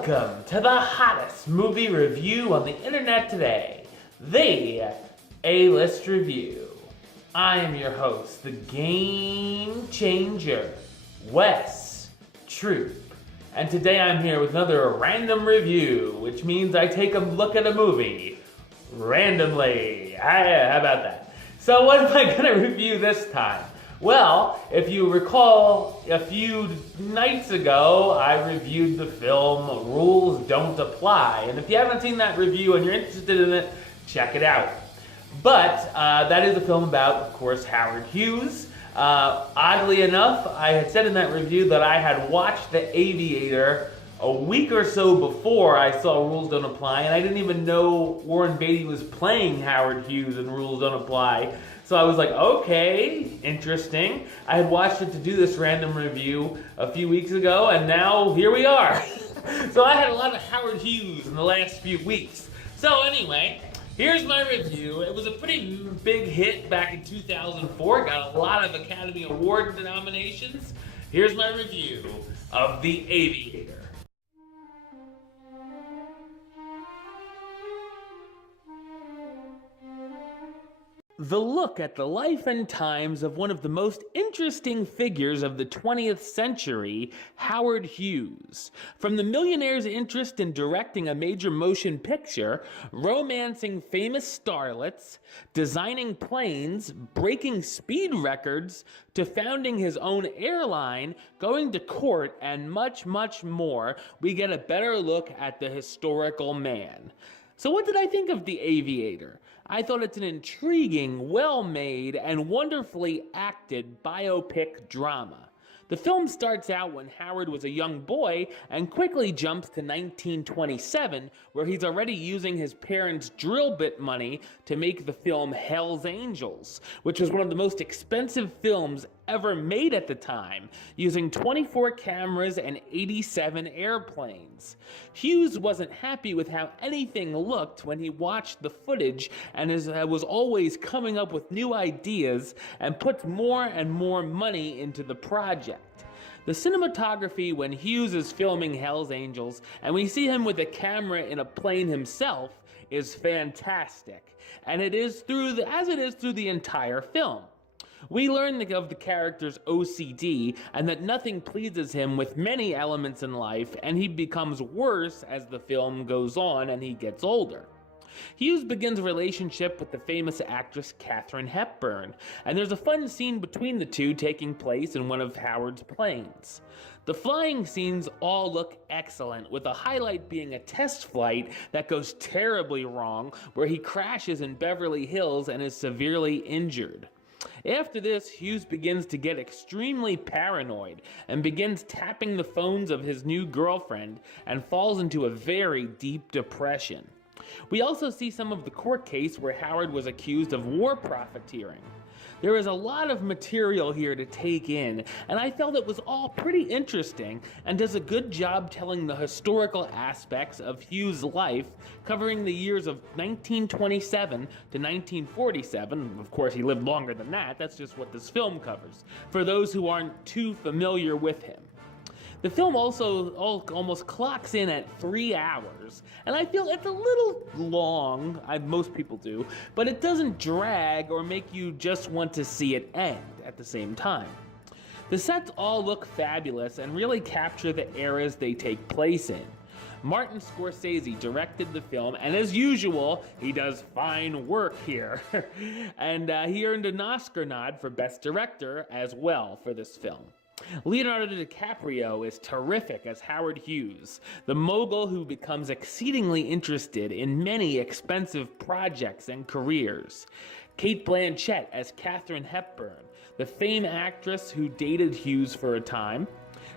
Welcome to the hottest movie review on the internet today, the A-List Review. I am your host, the game changer, Wes Troop. And today I'm here with another random review, which means I take a look at a movie randomly. How about that? So what am I going to review this time? Well, if you recall, a few nights ago, I reviewed the film Rules Don't Apply. And if you haven't seen that review and you're interested in it, check it out. But that is a film about, of course, Howard Hughes. Oddly enough, I had said in that review that I had watched The Aviator a week or so before I saw Rules Don't Apply, and I didn't even know Warren Beatty was playing Howard Hughes in Rules Don't Apply. So I was like, okay, interesting. I had watched it to do this random review a few weeks ago, and now here we are. So I had a lot of Howard Hughes in the last few weeks. So anyway, here's my review. It was a pretty big hit back in 2004. Got a lot of Academy Award nominations. Here's my review of The Aviator. The look at the life and times of one of the most interesting figures of the 20th century, Howard Hughes. From the millionaire's interest in directing a major motion picture, romancing famous starlets, designing planes, breaking speed records, to founding his own airline, going to court, and much, much more, we get a better look at the historical man. So what did I think of The Aviator? I thought it's an intriguing, well-made, and wonderfully acted biopic drama. The film starts out when Howard was a young boy and quickly jumps to 1927, where he's already using his parents' drill bit money to make the film Hell's Angels, which was one of the most expensive films ever made at the time, using 24 cameras and 87 airplanes. Hughes wasn't happy with how anything looked when he watched the footage and was always coming up with new ideas and puts more and more money into the project. The cinematography when Hughes is filming Hell's Angels and we see him with a camera in a plane himself is fantastic, and it is through the entire film. We learn of the character's OCD and that nothing pleases him with many elements in life, and he becomes worse as the film goes on and he gets older. Hughes begins a relationship with the famous actress Katharine Hepburn, and there's a fun scene between the two taking place in one of Howard's planes. The flying scenes all look excellent, with a highlight being a test flight that goes terribly wrong, where he crashes in Beverly Hills and is severely injured. After this, Hughes begins to get extremely paranoid and begins tapping the phones of his new girlfriend and falls into a very deep depression. We also see some of the court case where Howard was accused of war profiteering. There is a lot of material here to take in, and I felt it was all pretty interesting and does a good job telling the historical aspects of Hughes' life, covering the years of 1927 to 1947. Of course, he lived longer than that. That's just what this film covers, for those who aren't too familiar with him. The film also almost clocks in at 3 hours, and I feel it's a little long, most people do, but it doesn't drag or make you just want to see it end at the same time. The sets all look fabulous and really capture the eras they take place in. Martin Scorsese directed the film, and as usual, he does fine work here. And he earned an Oscar nod for Best Director as well for this film. Leonardo DiCaprio is terrific as Howard Hughes, the mogul who becomes exceedingly interested in many expensive projects and careers. Cate Blanchett as Katharine Hepburn, the famed actress who dated Hughes for a time.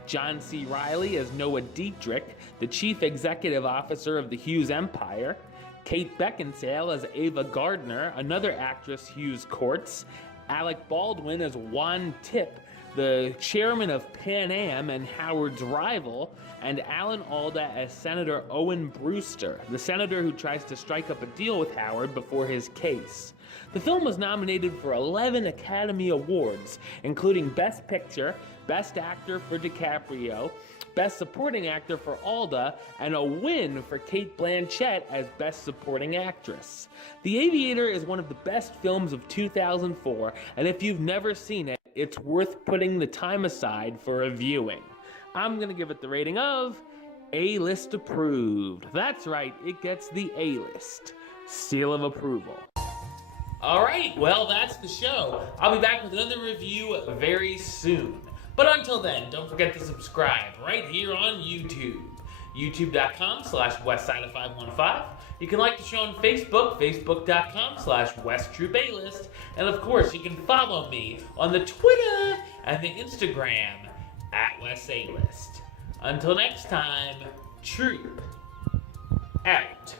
John C. Reilly as Noah Dietrich, the chief executive officer of the Hughes Empire. Kate Beckinsale as Ava Gardner, another actress Hughes courts. Alec Baldwin as Juan Tip, the chairman of Pan Am and Howard's rival, and Alan Alda as Senator Owen Brewster, the senator who tries to strike up a deal with Howard before his case. The film was nominated for 11 Academy Awards, including Best Picture, Best Actor for DiCaprio, Best Supporting Actor for Alda, and a win for Cate Blanchett as Best Supporting Actress. The Aviator is one of the best films of 2004, and if you've never seen it, it's worth putting the time aside for a viewing. I'm gonna give it the rating of A-list approved. That's right, it gets the A-list seal of approval. Alright, well that's the show. I'll be back with another review very soon. But until then, don't forget to subscribe right here on YouTube. youtube.com/westside515. You can like the show on Facebook, facebook.com/WestTroopAlist. And of course, you can follow me on the Twitter and the Instagram @WestAlist. Until next time, Troop out.